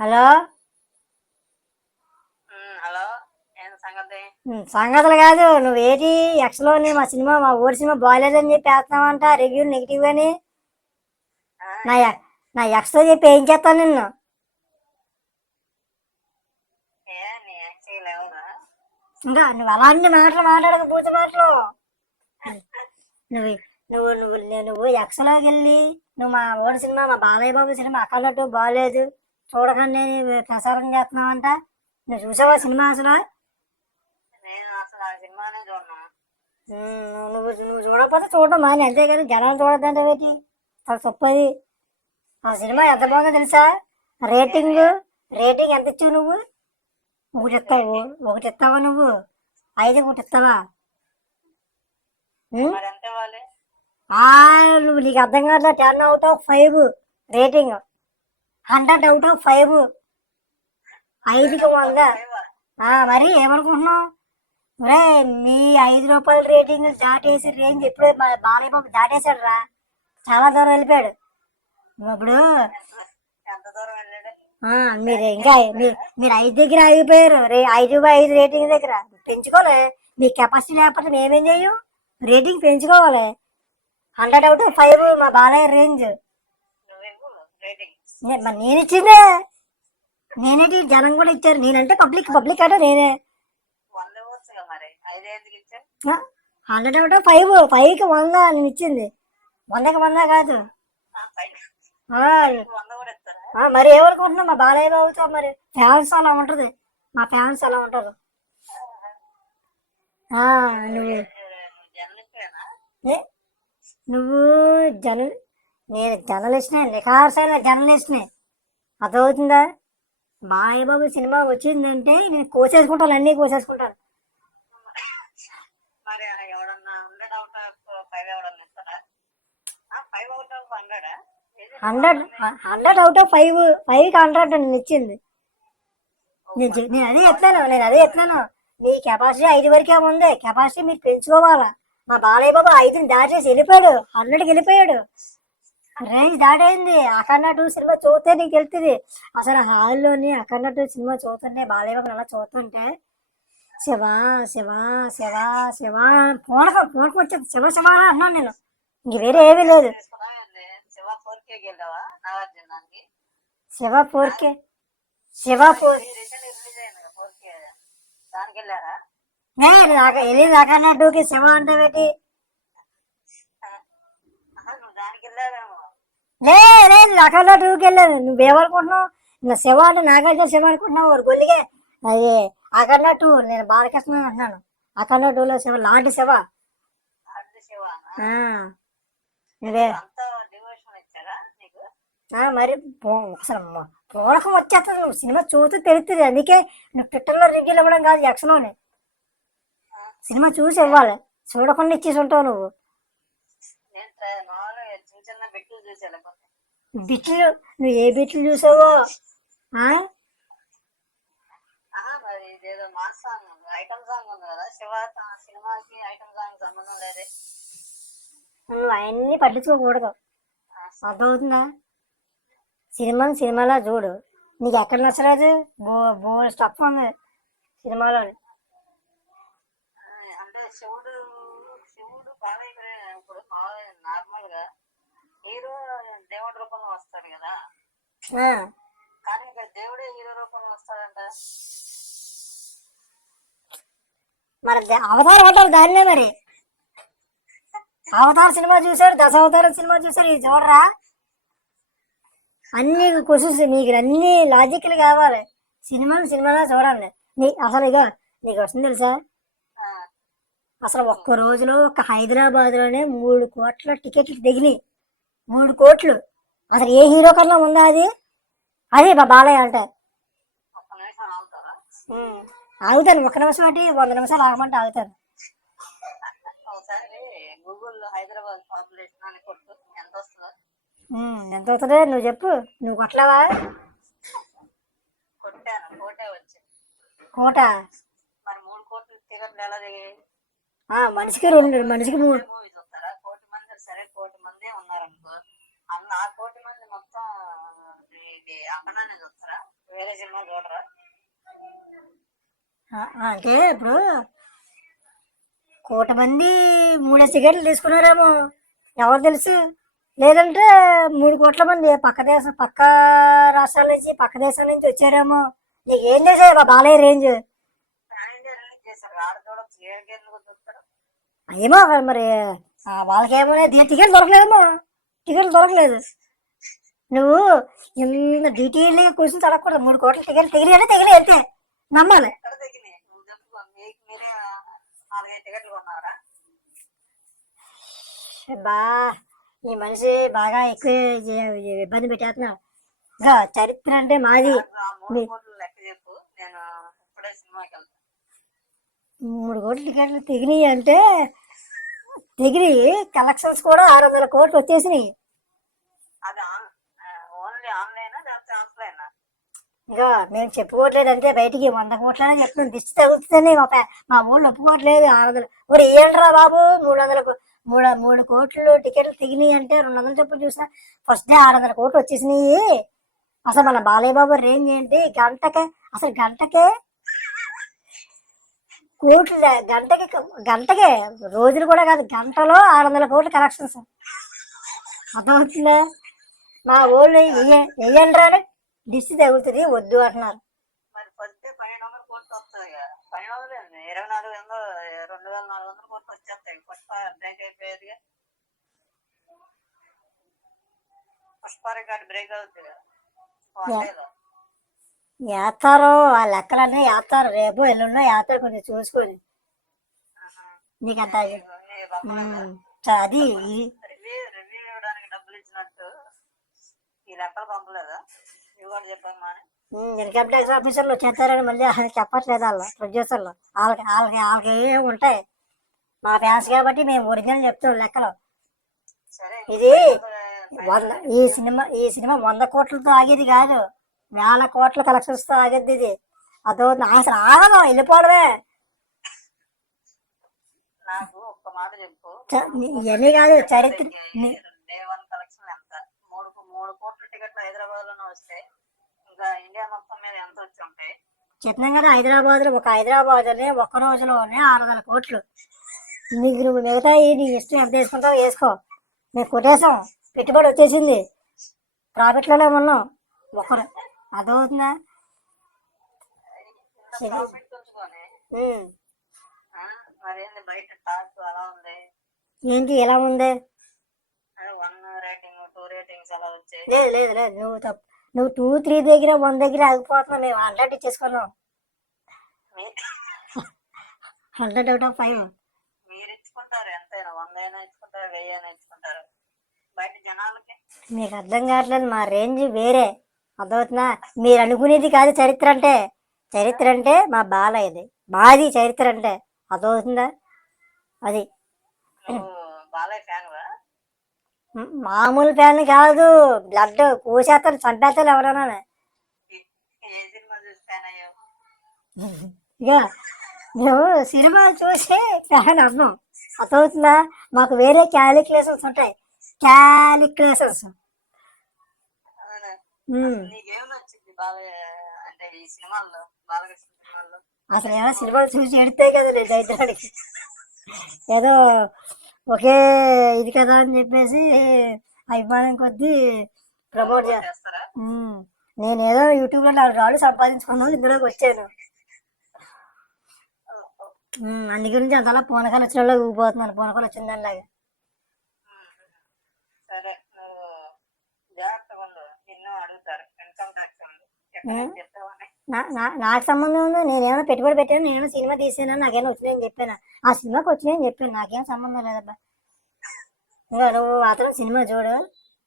Hello? Hello? సంగతులు కాదు నువ్వేటి ఎక్స్లోని మా సినిమా మా ఊరి సినిమా బాగాలేదని చెప్పి వేస్తున్నావంట రివ్యూ నెగిటివ్ అని. నా నా ఎక్స్తో చెప్పి ఏం చేస్తాను నిన్ను? ఇంకా నువ్వు అలాంటి మాటలు మాట్లాడక పూత మాటలు. నువ్వు నువ్వు నువ్వు నువ్వు ఎక్స్లోకి వెళ్ళి నువ్వు మా ఊరి సినిమా మా బాలయ్య బాబు సినిమా అక్కడట్టు బాగాలేదు చూడకండి ప్రసారం చేస్తున్నావంట నువ్వు చూసావా సినిమా అసలు? నేను అసలు ఆ సినిమానే చూడను. ఉమ్, నువ్వు నువ్వు చూడకపోతే చూడడం మాని అంతే కదా జనాలు చూడద్దంటే ఏంటి? చాలా తప్పది ఆ సినిమా ఎంత బాగుందో తెలుసా? రేటింగ్ రేటింగ్ ఎంత ఇచ్చావు నువ్వు? ఒకటి ఇస్తావు. ఒకటి ఇస్తావా నువ్వు? ఐదు ఒకటి ఇస్తావా? నువ్వు నీకు అర్థం కాదు ten out of five rating. Hundred out of five. ఐదుకి వంద. మరి ఏమనుకుంటున్నావు? ఒరే మీ ఐదు రూపాయల రేటింగ్ దాటేసి రేంజ్ ఎప్పుడో బాలయ్య బాబు దాటేశాడు రా చాలా దూరం వెళ్ళిపోయాడు. ఇప్పుడు మీరు ఇంకా మీరు ఐదు దగ్గర ఆగిపోయారు. రే ఐదు బై ఐదు రేటింగ్ దగ్గర. పెంచుకోలే. మీ కెపాసిటీ లేకపోతే మేమేం చెయ్యం రేటింగ్ పెంచుకోవాలి. హండ్రెడ్ అవుట్ ఫైవ్ మా బాలయ్య రేంజ్. మరి నేను ఇచ్చిందే? నేనేంటి? జనం కూడా ఇచ్చారు. నేనంటే పబ్లిక్ పబ్లిక్ అంటే నేనే. హండ్రెడ్ అవుట్ ఫైవ్ ఫైవ్కి వంద నేను ఇచ్చింది. వందకి వంద కాదు. మరి ఏమనుకుంటున్నావు? మా బాలయ్య బాబుతో మరి ఫ్యాన్స్ అలా ఉంటది. మా ఫ్యాన్స్ అలా ఉంటారు. నువ్వు? నువ్వు జన నేను జర్నలిస్ట్నే నిఖార్సైన జర్నలిస్ట్నే. అర్థమవుతుందా? బాలయ్య బాబు సినిమా వచ్చిందంటే నేను కోసేసుకుంటాను అన్నీ కోసేసుకుంటాను. ఎవడన్నా hundred out of five five హండ్రెడా? Hundred hundred hundred నేను ఇచ్చింది. నేను నేను అదే చెప్తాను నేను అదే చెప్తాను మీ కెపాసిటీ ఐదు వరకే ఉంది. కెపాసిటీ మీరు పెంచుకోవాలా? మా బాలయ్య బాబు ఐదుని దాటేసి వెళ్ళిపోయాడు హండ్రెడ్కి వెళ్ళిపోయాడు. రేంజ్ దాటైంది అఖండ టూ సినిమా చూస్తే నీకు తెలుస్తుంది. అసలు హాల్లోని అఖండ టూ సినిమా చూస్తుంటే బాలయ్య అలా చూస్తుంటే శివ శివ శివ శివ పూనక పూనక వచ్చేది శివ శివ అన్నాను నేను. ఇంక వేరే ఏమీ లేదు. శివ ఫోర్ కేకి వెళ్ళావా నాగార్జున దానికి శివ ఫోర్ కే శివ నేను నాకు వెళ్ళింది అఖండ టూకి శివ అంటే పెట్టి లేదు అఖండ టూకి వెళ్ళాను. నువ్వేమనుకుంటున్నావు నా శివ అంటే నాగార్జున శివ అనుకుంటున్నావు ఒక గొల్లిగే అది అఖండ టూ నేను బాలకృష్ణ అంటున్నాను. అఖండ టూలో శివ లాంటి శివ. అది మరి అసలు పూనకం వచ్చేస్తుంది. నువ్వు సినిమా చూస్తూ తెలుస్తుంది అందుకే నువ్వు ట్విట్టర్లో రివ్యూలు ఇవ్వడం కాదు ఎక్స్లోనే. సినిమా చూసి ఇవ్వాలి. చూడకుండా ఇచ్చేసి ఉంటావు నువ్వు. బిట్లు నువ్వు ఏ బిట్లు చూసావో? మరి ఇదేదో సాంగ్ ఉంది ఐటమ్ సాంగ్ ఉంది కదా శివ సినిమాకి ఐటమ్ సాంగ్ సంబంధం లేదే. నువ్వు అవన్నీ పట్టించుకోకూడదు. అర్థమవుతుందా? సినిమా సినిమాలో చూడు. నీకు ఎక్కడ నచ్చలేదు? బో బో స్టఫ్ ఉంది సినిమాలో అంటే శివుడు బాగా ఇప్పుడు ఇప్పుడు నార్మల్గా హీరో దేవుడి రూపంలో వస్తాడు కదా. కానీ ఇక్కడ దేవుడే హీరో రూపంలో వస్తాడంట. మరి అవతారం అంటారు దాన్నే మరి. అవతార సినిమా చూసారు దశ అవతారం సినిమా చూసారు ఇది చూడరా? అన్ని క్వశ్చన్స్ నీకు అన్ని లాజిక్లు కావాలి. సినిమాలు సినిమాలో చూడండి నీ అసలు ఇక నీకు వస్తుంది తెలుసా? అసలు ఒక్క రోజులో ఒక హైదరాబాద్లోనే మూడు కోట్ల టికెట్లు దిగినాయి. మూడు కోట్లు. అసలు ఏ హీరో కన్నా ఉందా అది? అదే మా బాలయ్య అంటే. ఒక్క నిమిషం ఆగుతారా ఆగుతాను ఒక్క నిమిషం అంటే వంద నిమిషాలు ఆగమంటే ఆగుతాను. ఎంత అవుతుందో నువ్వు చెప్పు. నువ్వు కొట్టలేవా? కోటే మనిషికి రెండు మనిషికి మూడు. సరే కోటి మంది ఉన్నారనుకో అన్న ఆ కోటి మంది మొత్తం అక్కడనే చూస్తారా? వేరే సినిమా చూడరా? అంటే ఇప్పుడు కోట మంది మూడు టికెట్లు తీసుకున్నారేమో. ఎవరు తెలుసు? లేదంటే మూడు కోట్ల మంది పక్క దేశం పక్క రాష్ట్రాల నుంచి పక్క దేశం నుంచి వచ్చారేమో. నీకు ఏం చేసావు మా బాలయ్య రేంజ్? ఏమో మరి వాళ్ళకేమో దీని టికెట్ దొరకలేదేమో. టికెట్లు దొరకలేదు. నువ్వు ఇంత డీటెయిల్గా క్వశ్చన్స్ అడగకూడదు. మూడు కోట్ల టికెట్ తెగిలి తెగిలి అంతే. నమ్మాలి. టికెట్లు బా ఈ మనిషి బాగా ఎక్కువ ఇబ్బంది పెట్టేస్తున్నాడు. ఇంకా చరిత్ర అంటే మాది. మూడు కోట్ల టికెట్లు తెగినాయి అంటే తెగినాయి కలెక్షన్స్ కూడా ఆరు వందల కోట్లు వచ్చేసినాయి. ఇక మేము చెప్పుకోవట్లేదు అంటే బయటికి వంద కోట్లనే చెప్తున్నాం దిష్టి తగ్గుతుందని మా మా ఊళ్ళో ఒప్పుకోవట్లేదు ఆరు వందలు. ఇప్పుడు ఏంట్రా బాబు? మూడు వందల మూడు మూడు కోట్లు టికెట్లు తెగినాయి అంటే రెండు వందల చొప్పున చూసినా ఫస్ట్ డే ఆరు వందల కోట్లు వచ్చేసినాయి. అసలు మన బాలయ్య బాబు రేంజ్ ఏంటి? గంటకే అసలు గంటకే కోట్లు గంటకి గంటకే రోజులు కూడా కాదు గంటలో ఆరు వందల కోట్ల కలెక్షన్స్ అర్థమవుతుందా? మా ఊళ్ళో వెయ్యండి రా దిష్టి తగులుతుంది వద్దు అంటున్నారు. మరి ఫస్ట్ డే పన్నెండు వందల కోట్లు వస్తుంది కదా. పన్నెండు వందలు ఏంది? ఇరవై నాలుగు వందలు రెండు వేల నాలుగు వందల కోట్లు వచ్చేస్తాయి. పుష్ప బ్రేక్ అవుతుంది. వేస్తారు ఆ లెక్కలన్నీ వేస్తారు రేపు ఎల్లుండో వేస్తారు కొంచెం చూసుకొని. నీకు అంత అది ఇన్కమ్ ట్యాక్స్ ఆఫీసర్లు చేస్తారని మళ్ళీ వాళ్ళకి చెప్పట్లేదు వాళ్ళు ప్రొడ్యూసర్లు వాళ్ళకి వాళ్ళకి వాళ్ళకి ఏమి ఉంటాయి. మా ఫ్యాన్స్ కాబట్టి మేము ఒరిజినల్ చెప్తాం లెక్కలు. ఇది వంద ఈ సినిమా ఈ సినిమా వంద కోట్లతో ఆగేది కాదు. వేల కోట్ల కలెక్షన్స్తో ఆగేది ఇది. అదో అసలు ఆగదు వెళ్ళిపోవడమే. నాకు ఒక్క మాట చెప్పు. చ- ఇవన్నీ కాదు చరిత్ర ని- డే వన్ కలెక్షన్ ఎంత? మూడు మూడు కోట్ల టికెట్లు హైదరాబాద్లోనే వస్తే ఇంకా ఇండియా మొత్తం మీద ఎంత వచ్చి ఉంటాయి? చెప్పినాం కదా హైదరాబాద్లో ఒక హైదరాబాద్ అనే ఒక్క రోజులోనే ఆరు వందల కోట్లు. నీకు నువ్వు మిగతా నీ ఇష్టం ఎంత వేసుకుంటావో వేసుకో. మేము కొట్టేసాం. పెట్టుబడి వచ్చేసింది. ప్రాఫిట్లలో ఉన్నాం. ఒకరు అదవుతుందా? ఏంటి ఎలా ఉంది? లేదు లేదు లేదు. నువ్వు తప్పు నువ్వు టూ త్రీ దగ్గర వన్ దగ్గర ఆగిపోతున్నావు. మేము hundred ఇచ్చేసుకున్నాం. Hundred out of five. మీరు ఇచ్చుకుంటారు ఎంతైనా. వంద అయినా ఇచ్చుకుంటారు వెయ్యి అయినా ఇచ్చుకుంటారు. బయట జనాలకి మీకు అర్థం కావట్లేదు. మా రేంజ్ వేరే. అర్థమవుతుందా? మీరు అనుకునేది కాదు చరిత్ర అంటే. చరిత్ర అంటే మా బాల ఇది మాది చరిత్ర అంటే. అర్థమవుతుందా? అది. మామూలు ఫ్యాన్ కాదు. బ్లడ్ కోసేస్తాను చంపేస్తాను ఎవరైనా. ఏ సినిమా చూసి ఫ్యాన్ అయ్యావు? ఇక మేము సినిమా చూసి ఫ్యాన్ అన్నాం అర్థమవుతుందా? మాకు వేరే క్యాలిక్యులేషన్స్ ఉంటాయి. క్యాలిక్యులేషన్స్. అవునా? ఉమ్. నీకేం నచ్చింది బాలయ్య అంటే ఈ సినిమాల్లో బాలకృష్ణ సినిమాల్లో. అసలు సినిమాలు చూసి ఎడితే కదా నేను దైత్యానికి ఏదో ఒకే ఇది కదా అని చెప్పేసి అభిమానం కొద్దీ ప్రమోట్ చేస్తా చేస్తారా? నేను ఏదో యూట్యూబ్లో నాలుగు రాళ్ళు సంపాదించుకున్నాను ఇందులోకి వచ్చాను. అందు గురించి అంతలా పూనకాలు వచ్చిన వాళ్ళు ఊగిపోతున్నాను. పూనకాలు వచ్చిన దానిలాగా సరే నువ్వు జాగ్రత్తగా ఉండు నిన్ను అడుగుతారు ఇన్కమ్ ట్యాక్స్ ఉంది ఎక్కడ నుంచి చెప్తావని నా నా- నాకు సంబంధం ఉంది నేను ఏమైనా పెట్టుబడి పెట్టాను? నేను సినిమా తీసాను? నాకేమైనా వచ్చినాయని చెప్పాను? ఆ సినిమాకి వచ్చినాయని చెప్పాను. నాకేం సంబంధం లేదబ్బా. ఇంకా నువ్వు మాత్రం సినిమా చూడు.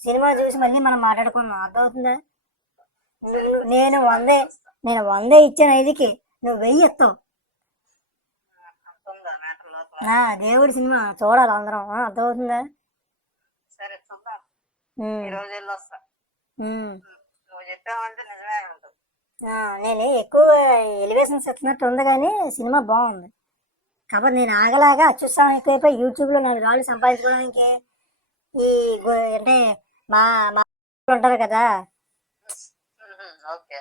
సినిమా చూసి మళ్ళీ మనం మాట్లాడుకున్నాం అర్థమవుతుందా? నేను వందే నేను వందే ఇచ్చాను ఐదుకి నువ్వు వెయ్యి ఇస్తావు. దేవుడి సినిమా. చూడాలి అందరం. అర్థమవుతుందా? సరే చూద్దాం. చెప్పావంటే నిజమే ఉంటుంది నేను ఎక్కువ ఎలివేషన్స్ ఇస్తున్నట్టు ఉంది కానీ సినిమా బాగుంది. కాబట్టి నేను ఆగలాగా అత్యుత్సాహం ఎక్కువైపోయి యూట్యూబ్లో నాలుగు రాళ్ళు సంపాదించుకోవడానికి ఈ అంటే మా మా ఉంటారు కదా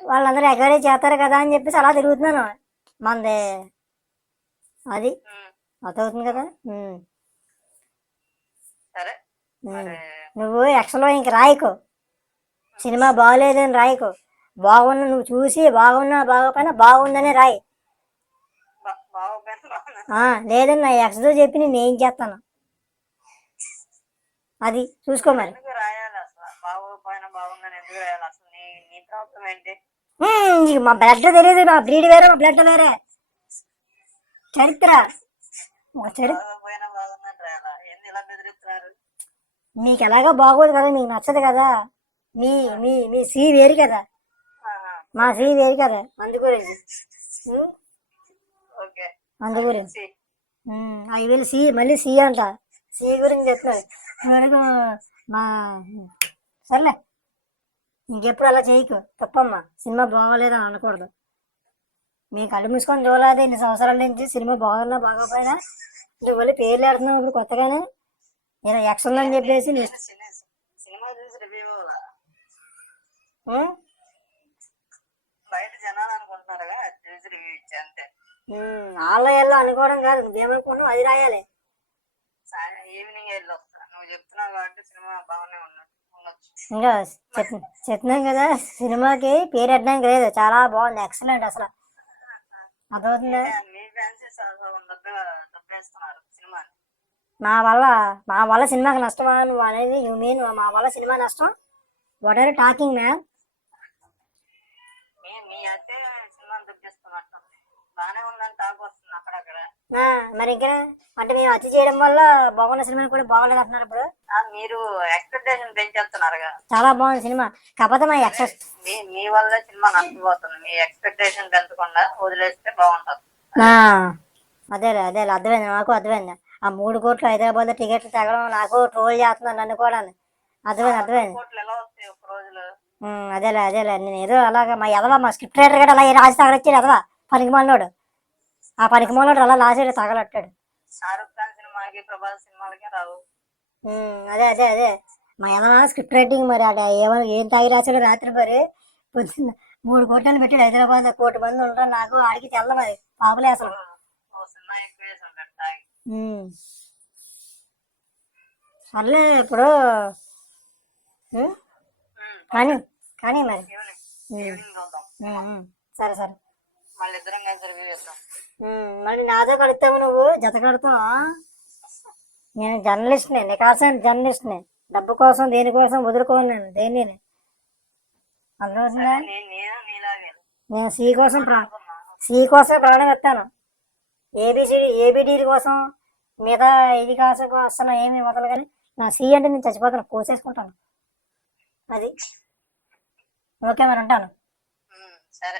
వాళ్ళందరూ ఎంకరేజ్ చేస్తారు కదా అని చెప్పేసి అలా తిరుగుతున్నాను. మనది అది అర్థమవుతుంది కదా? నువ్వు ఎక్స్లో ఇంక రాయకు. సినిమా బాగోలేదని రాయకు. బాగున్నా నువ్వు చూసి బాగున్నా బాగోపోయినా బాగుందనే రాయి. లేదని నా ఎక్స్తో చెప్పి నేను ఏం చేస్తాను? అది చూసుకో మరి. మా బ్లడ్ తెలియదు మా బ్రీడ్ వేరే మా బ్లడ్ వేరే. చరిత్ర. మీకు ఎలాగో బాగోదు కదా మీకు నచ్చదు కదా. మీ మీ మీ సి వేరు కదా? మా సి వేరు కదా? అందు గురించి అందు గురించి. I will see. మళ్ళీ సి అంట. సి గురించి ఇప్పటివరకు మా సర్లే. ఇంకెప్పుడు అలా చేయకు. తప్పమ్మా. సినిమా బాగోలేదు అని అనకూడదు. మీ కళ్ళు మూసుకొని చూడలేదు ఇన్ని సంవత్సరాల నుంచి సినిమా బాగున్నా బాగోపోయినా నువ్వు మళ్ళీ పేర్లు ఆడుతున్నావు ఇప్పుడు కొత్తగానే. నేను ఎక్స్ ఉందని చెప్పేసి నీ ఇష్టం. సినిమా సినిమా చూసి రివ్యూ ఇవ్వాలా ఉం? బయట జనాలు చూసి రివ్యూ ఇచ్చా అంతే. ఎల్లో అనుకోవడం కాదు నువ్వేమనుకున్నావు? అది రాయాలి. ఈవినింగ్ వెళ్ళి వస్తా. నువ్వు చెప్తున్నావు కాబట్టి సినిమా బాగానే ఉన్నట్టు ఉండొచ్చు. ఇంకా చెప్ చెప్తున్నాం కదా సినిమాకి పేరు పెట్టడానికి లేదు. చాలా బాగుంది ఎక్సలెంట్ అసలు. సినిమాని. మా వల్ల మా వల్ల సినిమాకి నష్టమా నువ్వు అనేది యూ మీన్ మా వల్ల సినిమా నష్టం? వాట్ ఆర్ టాకింగ్ మ్యామ్ బాగానే ఉందని టాక్ వస్తుంది అక్కడక్కడ. మరి ఇంకా అంటే మేము హత్య చేయడం వల్ల బాగున్న సినిమా కూడా బాగలేదు అంటున్నారు ఇప్పుడు. మీరు ఎక్స్పెక్టేషన్ పెంచేస్తున్నారుగా. చాలా బాగుంది సినిమా. కాకపోతే మా ఎక్సెస్ మీ మీ వల్ల సినిమా నష్టపోతుంది. మీ ఎక్స్పెక్టేషన్ పెంచకుండా వదిలేస్తే బాగుంటుంది. అదేలే అదేలే అర్థమైంది నాకు అర్థమైంది. ఆ మూడు కోట్లు హైదరాబాద్ టికెట్లు తగ్గడం నాకు ట్రోల్ చేస్తున్నాను నన్ను కూడా అర్థమైంది అర్థమైంది. అదేలే అదేలే నేను ఏదో అలాగా మా ఎదవా మా స్క్రిప్ట్ రైటర్ కూడా అలా రాసి తగలొచ్చాడు ఎదవా పనికి మాలోడు ఆ పనికి మాలోడు అలా రాసాడు తగలట్టాడు. షారుఖ్ ఖాన్ సినిమాకి ప్రభాస్ సినిమాలకి రావు. అదే అదే అదే. మా ఎదవా స్క్రిప్ట్ రైటింగ్ మరి అక్కడ ఏమో ఏం తాగి రాశాడు రాత్రి మరి పొద్దున్న మూడు కోట్లు పెట్టాడు హైదరాబాద్ కోటి మంది ఉంటారు నాకు ఆడికి తెల్ల మరి పాపలే అసలు. సర్లే ఇప్పుడు కానీ కానీ మరి. సరే సరే. మళ్ళీ ఇద్దరం కలిసి రివ్యూ చేద్దాం. ఉమ్, మళ్ళీ నాతో నువ్వు? జత కడతావా నేను జర్నలిస్ట్ని నికాల్సిన జర్నలిస్ట్ని. డబ్బు కోసం దేనికోసం వదులుకోను నేను అర్థమవుతుందా? నేను సి కోసం సి కోసం ప్రాణం ఎత్తాను. ఏబిసిడి ఏబిడి కోసం మిగతా ఇది కాసం వస్తాను ఏమి వదలు కానీ నా సి అంటే నేను చచ్చిపోతాను కోసేసుకుంటాను. అది. ఓకే మరి ఉంటాను. సరే.